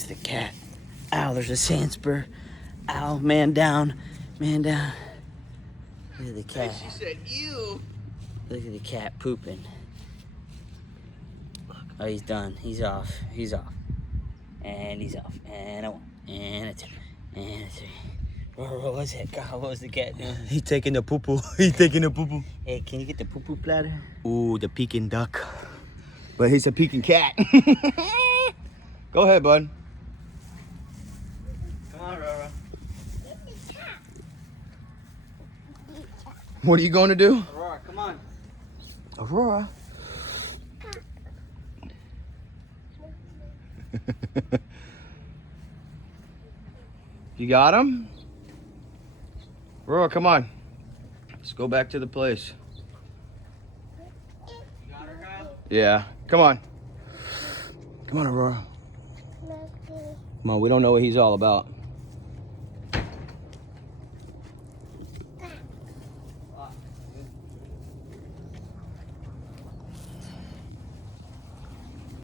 It's the cat. Ow, there's a sand spur. Ow, man down. Man down. Look at the cat. She said, ew. Look at the cat pooping. Look. Oh, he's done. He's off. He's off. And he's off. And a one. And a two. And a three. What was that? God, what was the cat doing? He's taking the poo-poo. He's taking the poo-poo. Hey, can you get the poo-poo platter? Ooh, the Peking duck. But he's a Peking cat. Go ahead, bud. Come on, Rora. What are you going to do? Aurora, come on. Aurora. You got him? Aurora, come on. Let's go back to the place. You got her, Kyle? Yeah, come on. Come on, Aurora. Come on, we don't know what he's all about.